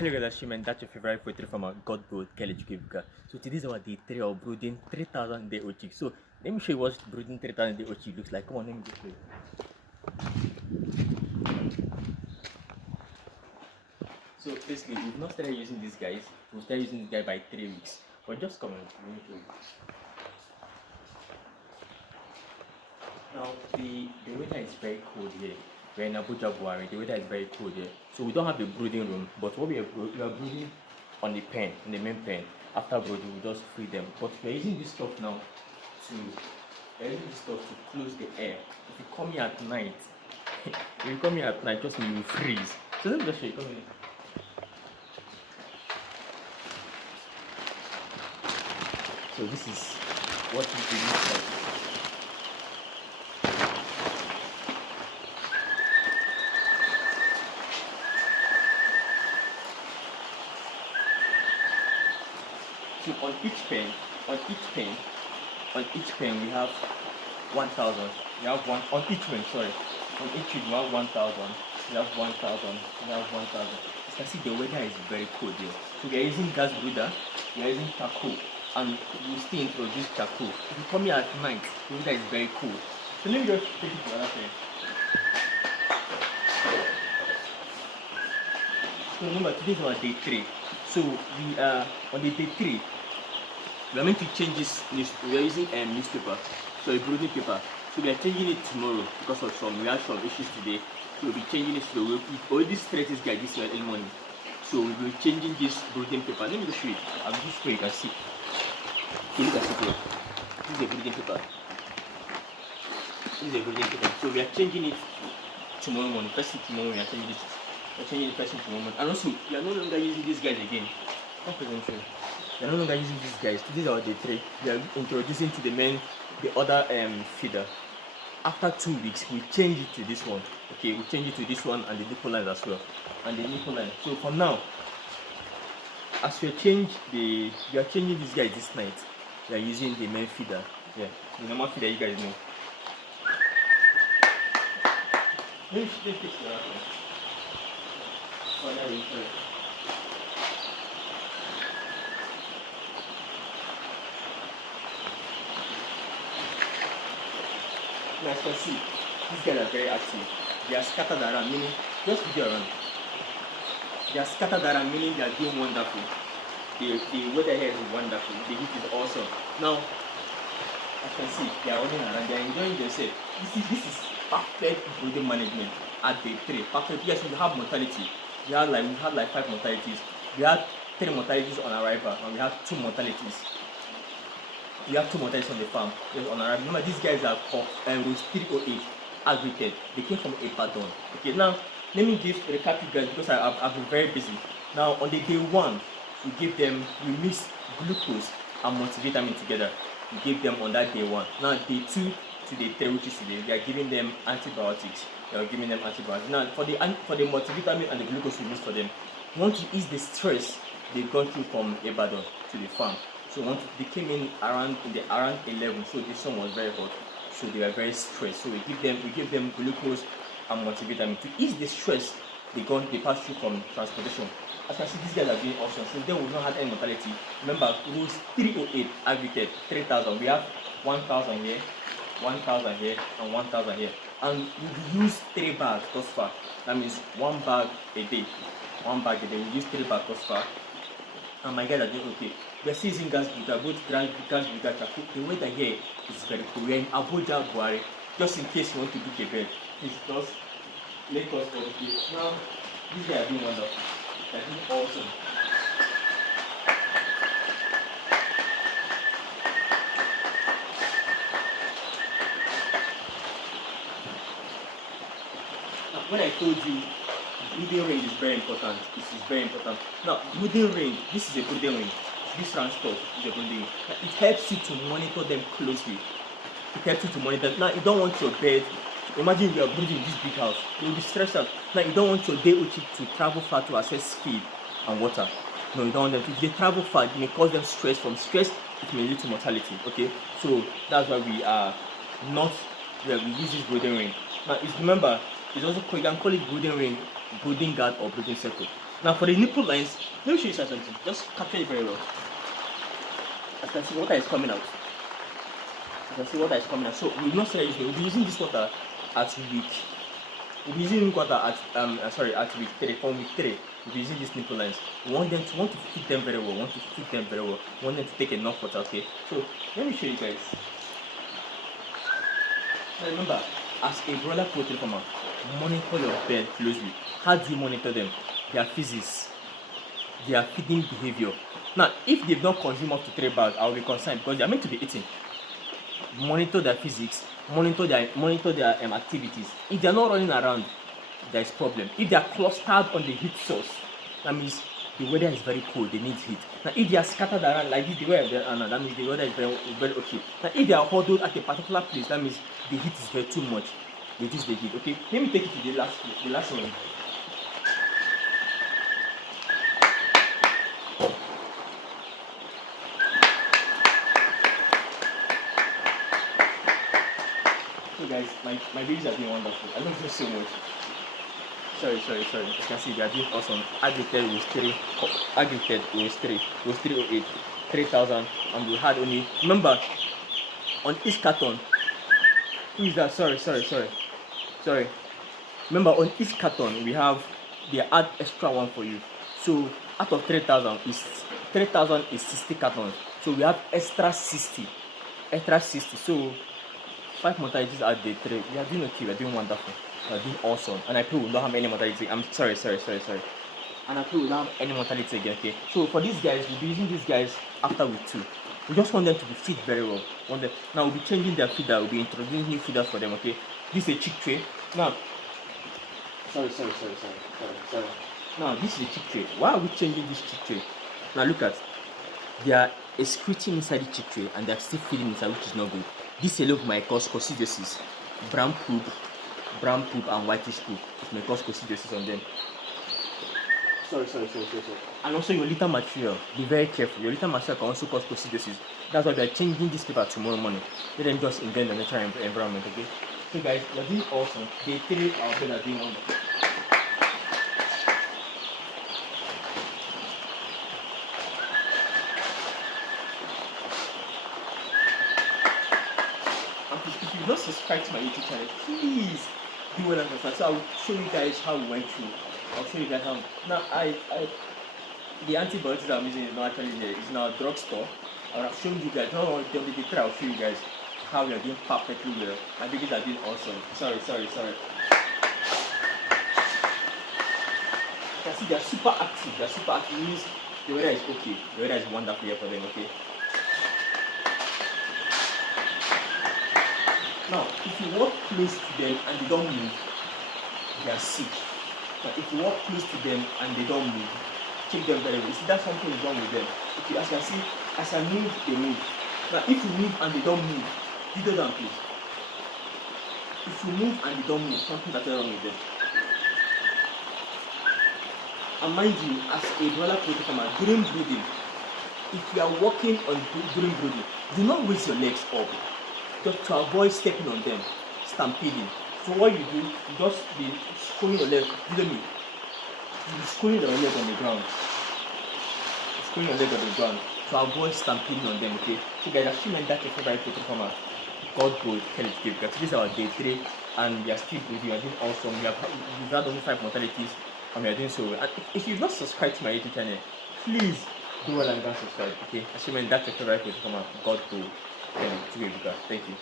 Hello guys, Ashim, that's your favorite poetry from our God Brood, Kelly Chukibika. So today's our day 3 of brooding 3000 day Ochi. So let me show you what brooding 3000 day Ochi looks like. Come on, let me just show you. So basically, we've not started using these guys. We'll start using this guy by 3 weeks. But just come on, let me show you. Now the weather is very cold here. We're in Abuja, Buhari. The weather is very cold here. So we don't have a brooding room, but what we are brooding on the pen, in the main pen. After brooding, we just free them. But we're using this stuff now to close the air. If you come here at night, just you will freeze. So let me just show you. Come here. So this is what it looks like. So on each pen we have 1000. We have one on each one, sorry. On each one we have 1000. We have 1000. We have 1000. You can see the weather is very cold here. So we are using gas brooder, we are using charcoal, and we still introduce charcoal. If you come here at night, the weather is very cold. So let me just take it to another pen. So remember, today is our day 3. So we are on the day 3. We are meant to change this. We are using newspaper, so a brooding paper. So we are changing it tomorrow because of we had some issues today. So we'll be changing it. So we already straight this guy this early morning. So we will be changing this brooding paper. Let me just show you. I'll just show you can see. So look at it here. This is a brooding paper. This is a brooding paper. So we are changing it tomorrow morning. First thing tomorrow we are changing it. We are changing it first thing tomorrow morning. And also we are no longer using these guys again. Come present you. We are no longer using these guys. This is our day 3. We are introducing to the other feeder. After 2 weeks, we change it to this one. Okay, we change it to this one and the nipple line as well. And the nipple line. So for now, as we are changing these guys this night, we are using the main feeder. Yeah, the normal feeder you guys know. Let me fix the other one. Now, as you can see, these guys are very active. They are scattered around, meaning, just video around. They are scattered around, meaning they are doing wonderful. The weather here is wonderful. The heat is awesome. Now, as you can see, they are running around. They are enjoying themselves. This is perfect brooding management at day 3. Perfect. Yes, we have mortality. We have like 5 mortalities. We had 3 mortalities on arrival, and we have 2 mortalities. We have 2 mortalities on the farm. Yes, on arrival. Remember, these guys are called rows 308 aggregate. They came from Ibadan. Okay, now let me give a recap you guys because I've been very busy. Now on the day 1, we mix glucose and multivitamin together. We gave them on that day 1. Now day 2 to day 3, which is today, we are giving them antibiotics. Now for the multivitamin and the glucose we use for them, we want to ease the stress they've gone through from Ibadan to the farm. So once they came in around 11, so the sun was very hot, so they were very stressed. So we give them glucose and multivitamin to ease the stress they pass through from transportation. As you can see, these guys are doing awesome. So they will not have any mortality. Remember, rules 308 aggregate 3000. We have 1000 here, 1000 here, and 1000 here. And we use 3 bags thus far. That means 1 bag a day. 1 bag a day. We use 3 bags thus far. And my guys are doing okay. We are still using gas brooder, both gas brooder charcoal. The weather here is very cool. We are in Abuja, Buhari. Just in case you want to book a bed, please just let us for the day. Now, these guys are doing wonderful. They are doing awesome. Now, when I told you brooding range is very important, this is very important. Now, brooding range, this is a brooding range. This round stuff is a brooding range. It helps you to monitor them closely. It helps you to monitor. Now, you don't want your bed. Imagine you are brooding in this big house. You will be stressed out. Now, you don't want your day ochi to travel far to access feed and water. No, you don't want them to. If they travel far, it may cause them stress. From stress, it may lead to mortality. Okay, so that's why we use this brooding ring. Now, remember, it's also you can call it brooding ring, brooding guard, or brooding circle. Now for the nipple lines, let me show you something. Just capture it very well. As you can see, water is coming out. You can see water is coming out. So we will not say we'll be using this water at week. We'll be using water at at week 3. From week 3, we'll be using these nipple lines. We want to feed them very well. We want them to take enough water, okay? So let me show you guys. Now remember, as a broiler poultry farmer, monitor your bird closely. How do you monitor them? Their physics, their feeding behavior. Now, if they've not consumed up to 3 bags, I will be concerned because they are meant to be eating. Monitor their physics, monitor their activities. If they are not running around, there is problem. If they are clustered on the heat source, that means the weather is very cold, they need heat. Now, if they are scattered around like this, the way they are now, that means the weather is very, very okay. Now, if they are huddled at a particular place, that means the heat is very too much. Reduce the heat. Okay, let me take it to the last one. So guys, my babies are doing wonderful. I love them so much. Sorry. You can see they are doing awesome. Agrited was 3. Agrited was 3. Was 308. 3,000. And we had only, remember, on each carton. Who is that? Sorry. Remember, on each carton they add extra one for you. So out of 3,000 is 60 cartons. So we have extra 60. So 5 mortalities at day 3. We are doing okay. We are doing wonderful. We are doing awesome. And I pray we don't have any mortality. I'm sorry. And I pray we don't have any mortality again. Okay. So for these guys, we'll be using these guys after week 2. We just want them to be feed very well. Now we'll be changing their feeder. We'll be introducing new feeders for them. Okay. This is a chick tray. Now, sorry. Now this is a chick tray. Why are we changing this chick tray? Now look at, they are excreting inside the chick tray and they are still feeding inside, which is not good. This alone might cause coccidiosis, brown poop and whitish poop. It may cause coccidiosis on them. Sorry. And also your litter material, be very careful. Your litter material can also cause coccidiosis. That's why we are changing this paper tomorrow morning. Let them just invent the natural environment, okay? So guys, we are doing awesome. Day 3, our birds are doing wonderful. If you've not subscribed to my YouTube channel, please do well and subscribe. So I'll show you guys how we went through. I'll show you guys how. Now, the antibiotics I'm using is not actually here. It's in our drugstore. I'll show you guys. No, I'll show you guys how we are doing perfectly well. My babies are doing awesome. Sorry. You can see they're super active. It means the weather is okay. The weather is wonderful here for them, okay? Now, if you walk close to them and they don't move, they are sick. But if you walk close to them and they don't move, check them very well. You see that something is wrong with them. Okay, as you can see, as I move, they move. Now, if you move and they don't move, video down please. If you move and they don't move, something is wrong with them. And mind you, as a broiler poultry farmer, during brooding, if you are walking during brooding, do not raise your legs up. Just to avoid stepping on them, stampeding. So what you do, you just be scrolling your leg, you be scrolling your leg on the ground. To avoid stampeding on them, okay? So guys, assuming that's your favorite poultry farmer, God will tell it to you, because this is our day 3 and we are still breeding. We are doing awesome. We've had only 5 mortalities and we are doing so well. And if you've not subscribed to my YouTube channel, please do well and subscribe, okay? Assuming that's your favorite poultry farmer, God will tell it to you, because thank you.